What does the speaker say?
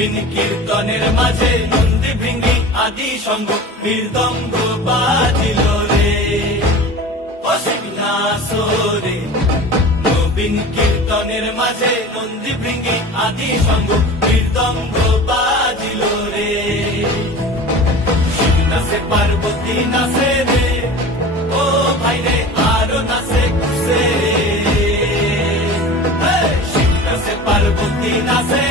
নবীন কীর্তনের মাঝে নন্দী ভৃঙ্গি আদি সঙ্গ মৃদঙ্গ বাজিল রে অসীম নাসরে। নবীন কীর্তনের মাঝে নন্দী ভৃঙ্গি আদি সঙ্গ মৃদঙ্গ বাজিল রে। শিব নাচে পার্বতী নাচে রে, ও ভাই রে আরো নাচে খুশে। শিব নাচে পার্বতী নাচে